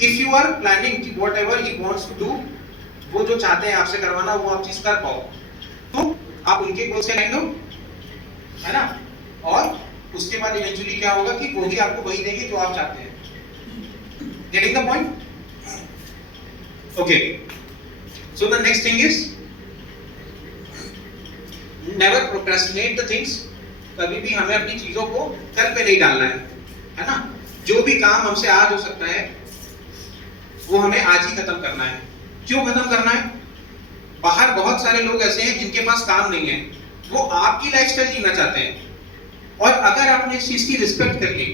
If you are planning whatever he wants to do, वो जो चाहते हैं आपसे करवाना वो आप चीज कर पाओ, तो आप उनके गोल से लाइन लो, है ना, और उसके बाद इवेंचुअली क्या होगा कि वो ही आपको वही देंगे जो आप चाहते हैं। Getting the point? Okay, so the next thing is never procrastinate the things. कभी भी हमें अपनी चीजों को कल पे नहीं डालना है ना। जो भी काम हमसे आज हो सकता है वो हमें आज ही खत्म करना है। क्यों खत्म करना है? बाहर बहुत सारे लोग ऐसे हैं जिनके पास काम नहीं है, वो आपकी लाइफस्टाइल जीना चाहते हैं, और अगर आपने इस चीज की रिस्पेक्ट कर ली,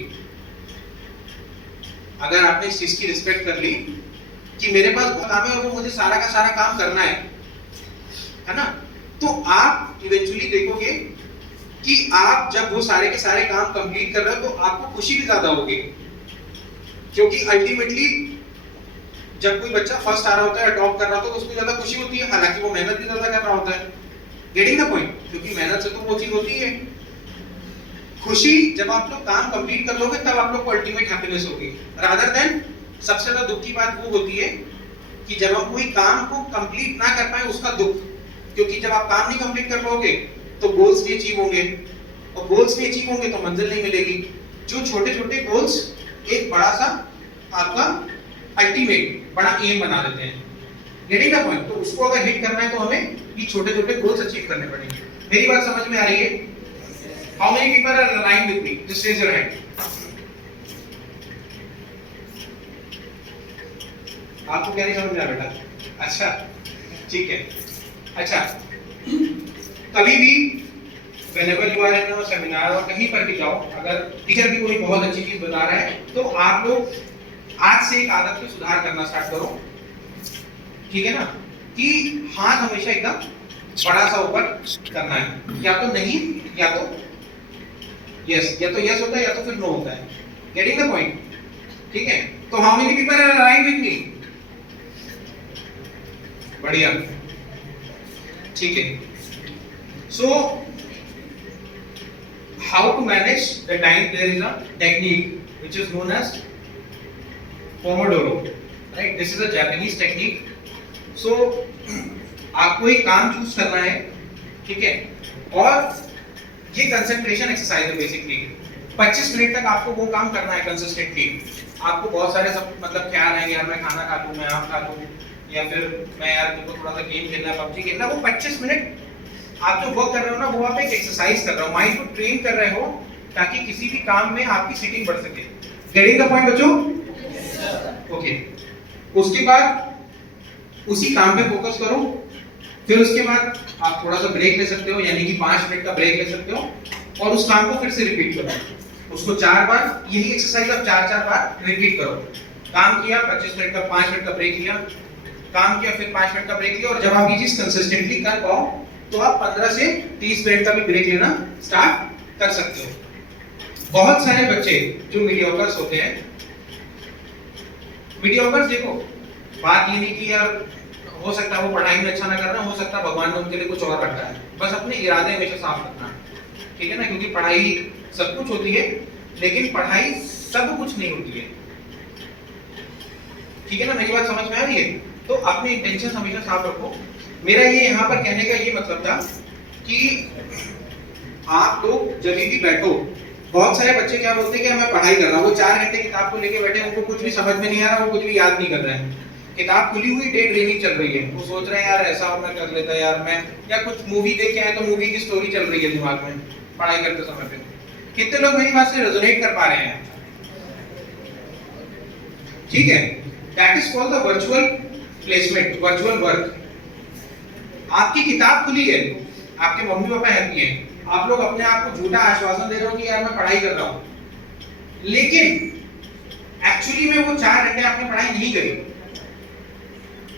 अगर आपने इस चीज की रिस्पेक्ट कर ली कि मेरे पास बहुत काम है और वो मुझे सारा का सारा काम करना है ना, तो आप इवेंचुअली देखोगे कि आप जब वो सारे के सारे काम कंप्लीट कर रहे हो तो आपको खुशी भी ज्यादा होगी, क्योंकि अल्टीमेटली जब कोई बच्चा फर्स्ट आ रहा होता है, टॉप कर रहा होता है, तो उसको ज्यादा खुशी होती है, हालांकि वो मेहनत भी ज्यादा कर रहा होता है। Getting the point? क्योंकि मेहनत से तो वो चीज होती है। खुशी जब आप लोग काम कंप्लीट कर लोगे तब आप लोग को अल्टीमेट हैप्पीनेस होगी, रादर देन सबसे ज्यादा दुख की बात वो होती है कि जब आप कोई काम को कंप्लीट ना कर पाए उसका दुख, क्योंकि जब आप काम नहीं कंप्लीट कर पाओगे तो गोल्स नहीं अचीव होंगे, और गोल्स नहीं अचीव होंगे तो मंजिल नहीं मिलेगी। जो छोटे छोटे गोल्स एक बड़ा सा आपका अल्टीमेट बड़ा एम बना देते हैं। Getting the point? तो उसको अगर हिट करना है तो हमें ये छोटे छोटे गोल्स अचीव करने पड़ेंगे। मेरी बात समझ में आ रही है? How many people are aligned with me? Just raise your hand. आपको क्या नहीं समझ में आ बेटा? अच्छा ठीक है। अच्छा, कभी भी whenever you are in a seminar और कहीं पर भी जाओ, अगर टीचर भी कोई बहुत अच्छी चीज बता रहा है तो आप लोग आज से एक आदत में सुधार करना स्टार्ट करो, ठीक है ना, कि हाथ हमेशा एकदम बड़ा सा ऊपर करना है, या तो नहीं या तो यस, या तो यस होता है या तो फिर नो होता है। Getting the point? ठीक है, तो how many people are aligned with me? बढ़िया, ठीक है। So how to manage the time? There is a technique which is known as pomodoro, right? This is a Japanese technique. So आपको एक काम choose करना है, ठीक है, और ये कंसंट्रेशन एक्सरसाइज है बेसिकली। 25 मिनट तक आपको वो काम करना है कंसिस्टेंटली। आपको बहुत सारे सब मतलब ख्याल आएंगे, यार मैं खाना खा लूं, मैं आम खा लूं, या फिर मैं यार मेरे को थोड़ा सा गेम खेलना है, पबजी खेलना। वो 25 मिनट आप जो वर्क कर रहे हो ना, वो आप एक एक्सरसाइज कर रहे हो, माइंड को ट्रेन कर रहे हो ताकि किसी भी काम में आपकी सीटिंग बढ़ सके। गेटिंग द पॉइंट बच्चों? ओके, उसके बाद उसी काम पे फोकस करो, फिर उसके बाद आप थोड़ा सा ब्रेक ले सकते हो, यानी कि 5 मिनट का ब्रेक ले सकते हो, और उस काम को फिर से रिपीट करो। उसको 4 बार, यही एक्सरसाइज आप 4-4 बार रिपीट करो। काम किया 25 मिनट का, 5 मिनट का ब्रेक लिया, काम किया फिर 5 मिनट का ब्रेक लिया, और जब आप ये चीज कंसिस्टेंटली कर पाओ तो आप 15 से 30 मिनट का भी ब्रेक लेना स्टार्ट कर सकते हो। बहुत सारे बच्चे जो मीडियोकर्स होते हैं, मीडियोकर्स देखो, बात ये नहीं कि यार हो सकता है वो पढ़ाई में अच्छा ना कर रहा, हो सकता है भगवान ने उनके लिए कुछ और रखा है, बस अपने इरादे हमेशा साफ रखना, ठीक है ना, क्योंकि पढ़ाई सब कुछ होती है लेकिन पढ़ाई सब कुछ नहीं होती है, ठीक है ना, मेरी बात समझ में आ रही है? तो अपने इंटेंशन हमेशा साफ रखो। मेरा ये यहाँ पर कहने का ये मतलब था कि आप लोग जब भी बैठो, बहुत सारे बच्चे क्या बोलते हैं कि मैं पढ़ाई कर रहा हूँ, वो 4 घंटे किताब को लेके बैठे, उनको कुछ भी समझ में नहीं आ रहा, वो कुछ भी याद नहीं कर रहे हैं, किताब खुली हुई डे ड्रीमिंग चल रही है, वो सोच रहे हैं यार ऐसा मैं कर लेता यार मैं, या कुछ मूवी देख के आए तो मूवी की स्टोरी चल रही है दिमाग में पढ़ाई करते समय पे। कितने लोग मेरी बात से रेजोनेट कर पा रहे हैं? ठीक है, that is called the virtual placement, virtual work. आपकी किताब खुली है, आपके मम्मी पापा हैप्पी हैं, आप लोग अपने आप को झूठा आश्वासन दे रहे हो कि यार मैं पढ़ाई कर रहा हूं, लेकिन एक्चुअली में वो 4 घंटे आपने पढ़ाई नहीं करी।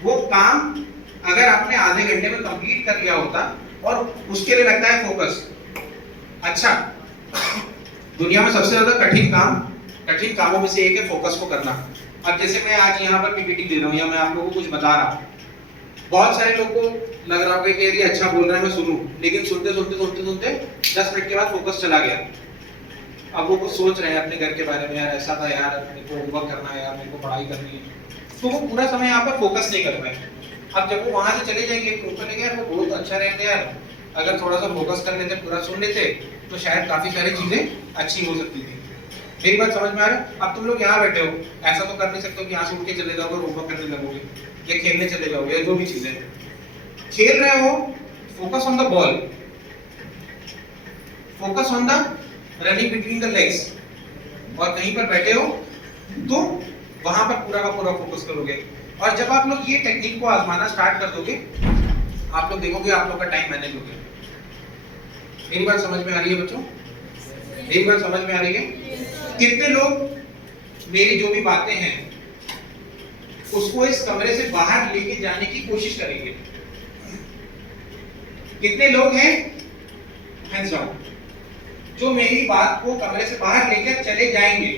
वो काम अगर आपने आधे घंटे में कंप्लीट कर लिया होता, और उसके लिए लगता है फोकस। अच्छा, दुनिया में सबसे ज्यादा कठिन कामों में से एक है फोकस को करना। अब जैसे मैं आज यहाँ पर पीपीटी दे रहा हूँ, या मैं आप लोगों को कुछ बता रहा हूँ, बहुत सारे लोगों को लग रहा होगा कि ये अच्छा बोल रहा है मैं सुनूं, लेकिन सुनते 10 मिनट के बाद फोकस चला गया। अब वो कुछ सोच रहे हैं अपने घर के बारे में, यार ऐसा था यार, मेरे को होमवर्क करना है यार, मेरे को पढ़ाई करनी है, तो वो पूरा समय यहाँ पर फोकस नहीं कर पाए। अब जब वो वहां से चले जाएंगे तो उनको लगे यार वो बहुत अच्छा रहता है यार, अगर थोड़ा सा फोकस कर लेते, पूरा सुन लेते, तो शायद काफी सारी चीजें अच्छी हो सकती थी। मेरी बात समझ में आ रहा है? अब तुम लोग यहाँ बैठे हो, ऐसा तो कर नहीं सकते हो कि यहाँ से उठ के चले जाओगे, होमवर्क करने लगोगे या खेलने चले जाओगे या जो भी चीजें खेल रहे हो, focus on the ball, focus on the running between the legs. और कहीं पर बैठे हो तो वहां पर पूरा का पूरा फोकस करोगे। और जब आप लोग ये टेक्निक को आजमाना स्टार्ट कर दोगे, आप लोग देखोगे आप लोग का टाइम मैनेज हो गया। मेरी बात समझ में आ रही है बच्चों? मेरी बात समझ में आ रही है? कितने लोग मेरी जो भी बातें हैं उसको इस कमरे से बाहर लेके जाने की कोशिश करेंगे? कितने लोग हैं हैंड्स डाउन जो मेरी बात को कमरे से बाहर लेकर चले जाएंगे?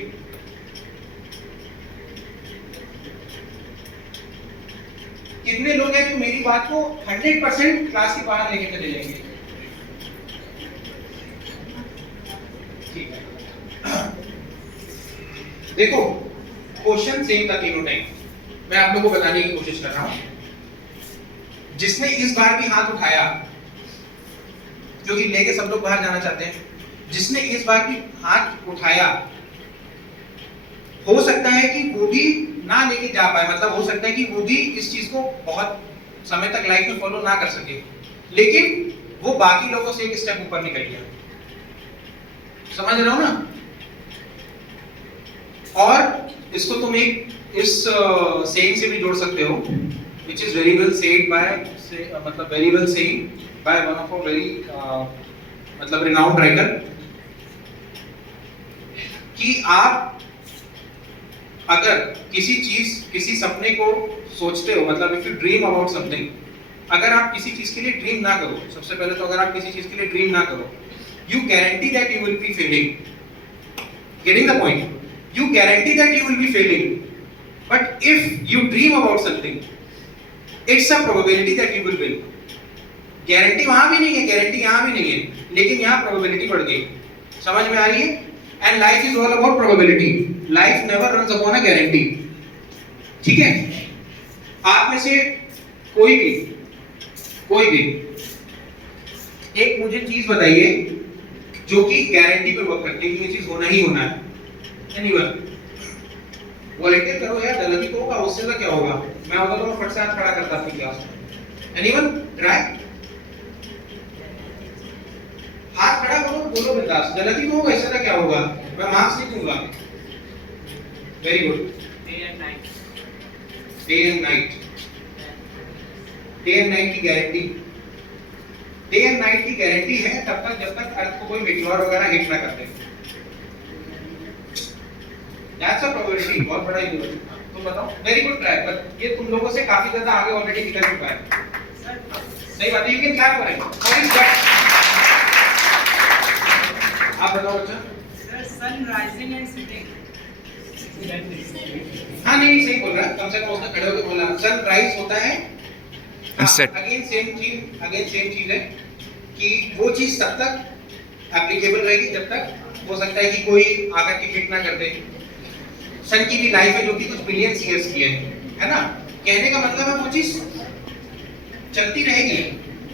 कितने लोग हैं जो मेरी बात को 100% क्लास के बाहर लेके चले जाएंगे? ठीक है, देखो क्वेश्चन सेम था तीनों टाइम, मैं आप लोगों को बताने की कोशिश कर रहा हूं। जिसने इस बार भी हाथ उठाया, क्योंकि लेके सब लोग बाहर जाना चाहते हैं, जिसने इस बार भी हाथ उठाया, हो सकता है कि वो भी ना लेके जा पाए, मतलब हो सकता है कि वो भी इस चीज को बहुत समय तक लाइफ में फॉलो ना कर सके, लेकिन वो बाकी लोगों से एक स्टेप ऊपर निकल गया। समझ रहे हो ना? और इसको तुम एक इस सेइंग से भी जोड़ सकते हो, which is very well said by मतलब very well said by one of a very मतलब renowned writer, कि आप अगर किसी चीज, किसी सपने को सोचते हो, मतलब if you dream about something, अगर आप किसी चीज के लिए ड्रीम ना करो, सबसे पहले तो अगर आप किसी चीज के लिए ड्रीम ना करो, you guarantee that you will be failing. Getting the point? You guarantee that you will be failing. But if you dream about something, it's a probability that you will win. Guarantee वहां भी नहीं है, guarantee यहां भी नहीं है, लेकिन यहां प्रोबेबिलिटी बढ़ गई। समझ में आ रही है? And life is all about probability, life never runs upon a guarantee. ठीक है? आप में से कोई भी एक मुझे चीज बताइए जो कि गारंटी पे वर्क करती है कि ये चीज होना ही होना है। एनीवन वॉलंटियर करो यार, गलती तो होगा, उससे तो क्या होगा? मैं होगा तो मैं फट से हाथ खड़ा करता अपनी क्लास में। एनीवन ट्राई, हाथ खड़ा करो, बोलो बिंदास, गलती तो होगा, इससे तो क्या होगा? मैं मार्क्स नहीं दूंगा। Very good. Day and night, day and night, day and night की गारंटी, डे एंड नाइट की गारंटी है तब तक जब तक अर्थ को कोई मीटियोर वगैरह हिट ना कर दे। That's a probability, बहुत बड़ा ही है। तुम बताओ। वेरी गुड ट्राई, पर ये तुम लोगों से काफी ज्यादा आगे ऑलरेडी निकल चुका है। सही बात है, you can clap for it. What is that? आप बताओ बच्चा। Sir sun rising and setting. हाँ नहीं सही बोल रहा है, कम से कम उसने खड़े होकर बोला सन राइज होता है। अगेन सेम चीज है कि वो चीज तब तक एप्लीकेबल रहेगी जब तक हो सकता है कि कोई आकर के हिट ना कर दे। सन की भी लाइफ है जो कि कुछ बिलियन ईयर्स की है ना? कहने का मतलब है वो चीज चलती रहेगी,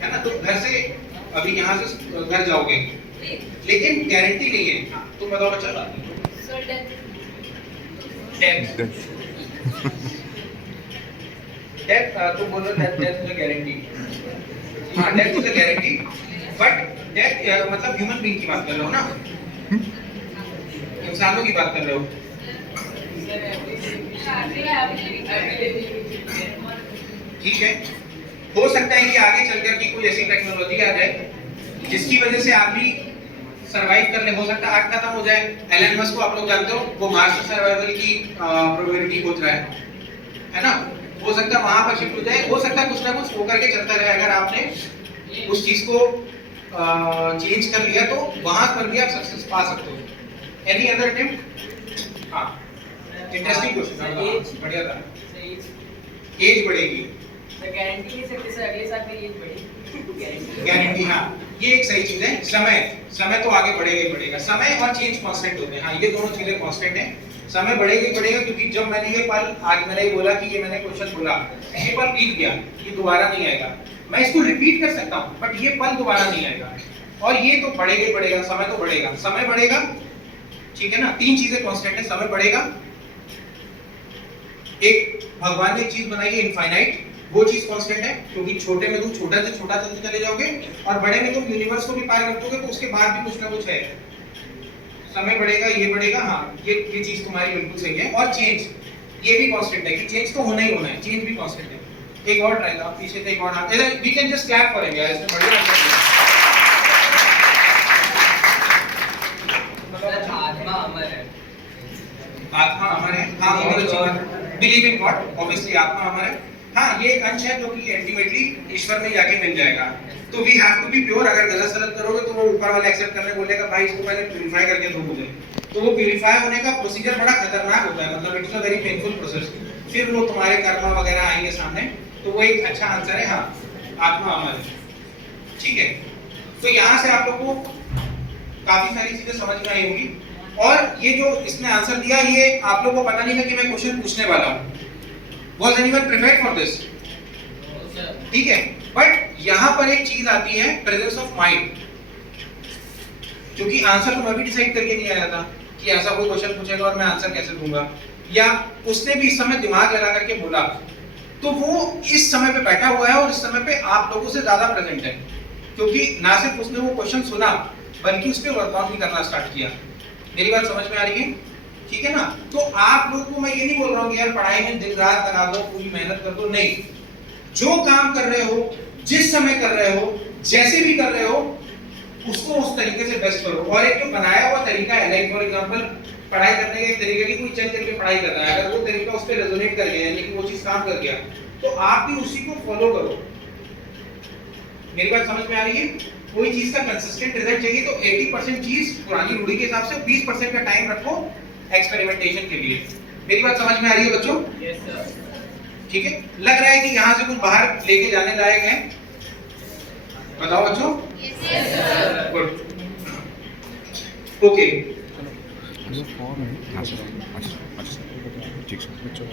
है ना? तो घर से अभी यहाँ से घर जाओगे, लेकिन गारंटी नहीं है। तुम बताओ बच्चा। डेथ तुम बोल रहे हो डेथ इज अ गारंटी। हाँ death is a guarantee, but death मतलब ह्यूमन बीइंग की बात कर रहे हो ना, इंसानों की बात कर रहे हो। ठीक है, हो सकता है कि आगे चलकर की कोई ऐसी टेक्नोलॉजी आ जाए जिसकी वजह से आदमी सरवाइव कर ले। हो सकता है आग खत्म हो जाए। एलन मस्क को आप लोग जानते हो, वो मार्स में सर्वाइवल की प्रोबेबिलिटी खोज रहा है ना? हो सकता है वहां पर शिफ्ट हो जाए, हो सकता है कुछ ना कुछ होकर के चलता रहे। अगर आपने उस चीज को चेंज कर लिया तो वहां पर भी आप सक्सेस पा सकते हो। Any other attempt? हाँ इंटरेस्टिंग क्वेश्चन, बढ़िया था। एज बढ़ेगी, गारंटी नहीं सकते सर, अगले साल मेरी एज बढ़ेगी। गारंटी। हाँ ये एक सही चीज है। समय तो आगे बढ़ेगा ही बढ़ेगा, समय और चेंज कांस्टेंट होते हैं। हाँ, ये दोनों चीजें कांस्टेंट है। समय बढ़ेगा ही बढ़ेगा, क्योंकि जब मैंने ये पल, आज मैंने ये बोला कि ये मैंने क्वेश्चन बोला, ये पल बीत गया, ये दोबारा नहीं आएगा। मैं इसको रिपीट कर सकता हूँ, बट ये पल दोबारा नहीं आएगा। और ये तो बढ़ेगा ही बढ़ेगा, समय तो बढ़ेगा, समय बढ़ेगा, ठीक है ना। तीन चीजें कांस्टेंट है, समय बढ़ेगा, एक भगवान ने एक चीज बनाई है इनफाइनाइट, वो चीज कांस्टेंट है, क्योंकि छोटे में तुम छोटा से छोटा चलते चले जाओगे और बड़े में तुम यूनिवर्स को भी पार कर दोगे, तो उसके बाद भी कुछ ना कुछ है। समय बढ़ेगा, ये बढ़ेगा, हाँ ये चीज तुम्हारी बिल्कुल सही है। और चेंज, ये भी कांस्टेंट है कि चेंज तो होना ही होना है, चेंज भी कांस्टेंट है। एक और ट्राई था, पीछे से एक और हाथ, we can just clap for him यार, इसमें बढ़िया आत्मा अमर है। आत्मा अमर है, हाँ बहुत अच्छी बात। बिलीव इन गॉड, ऑब्वियसली आत्मा अमर है। हाँ, ये एक अंश है जो कि अल्टीमेटली ईश्वर में जाके मिल जाएगा। तो we have to be pure. अगर गलत सलत करोगे तो वो ऊपर वाला एक्सेप्ट करने बोलेगा, भाई इसको पहले प्यूरिफाई करके दो मुझे। तो वो प्यूरिफाई होने का प्रोसीजर बड़ा खतरनाक होता है, मतलब it's a very painful process. फिर वो तुम्हारे कर्म वगैरह आएंगे सामने। तो वो एक अच्छा आंसर है, हाँ आत्मा अमर है, ठीक है। तो यहाँ से आप लोग को काफी सारी चीजें समझ में आई होंगी। और ये जो इसने आंसर दिया, ये आप लोगों को पता नहीं है कि मैं क्वेश्चन पूछने वाला हूँ। Was anyone prepared for this? ठीक है, बट यहाँ पर एक चीज आती है, प्रेजेंस ऑफ माइंड। क्योंकि आंसर तो मैं भी डिसाइड करके नहीं आया था कि ऐसा कोई क्वेश्चन पूछेगा और मैं आंसर कैसे दूंगा, या उसने भी इस समय दिमाग लगा करके बोला। तो वो इस समय पे बैठा हुआ है और इस समय पे आप लोगों से ज्यादा प्रेजेंट है, क्योंकि ना सिर्फ उसने वो क्वेश्चन सुना बल्कि उस पर वर्कआउट भी करना स्टार्ट किया। मेरी बात समझ में आ रही है, ठीक है ना। तो आप लोगों को मैं ये नहीं बोल रहा हूँ कि यार पढ़ाई में दिन रात लगा दो, पूरी मेहनत कर दो, नहीं। जो काम कर रहे हो, जिस समय कर रहे हो, जैसे भी कर रहे हो, उसको उस तरीके से बेस्ट करो। और एक जो बनाया हुआ तरीका है, लाइक फॉर एग्जांपल पढ़ाई करने के तरीके की, कोई चल करके पढ़ाई कर रहा है, अगर वो तरीका उस पर रेजोनेट कर गया, यानी कि वो चीज काम कर गया, तो आप भी उसी को फॉलो करो। मेरी बात समझ में आ रही है। कोई चीज का कंसिस्टेंट रिजल्ट चाहिए तो 80% चीज पुरानी रूढ़ी के हिसाब से 20% का टाइम रखो एक्सपेरिमेंटेशन के लिए। मेरी बात समझ में आ रही है बच्चों? Yes sir. ठीक है, लग रहा है कि यहाँ से कुछ बाहर लेके जाने लायक है? बताओ बच्चों। Yes sir. Good, okay. अच्छा ठीक है, बच्चों को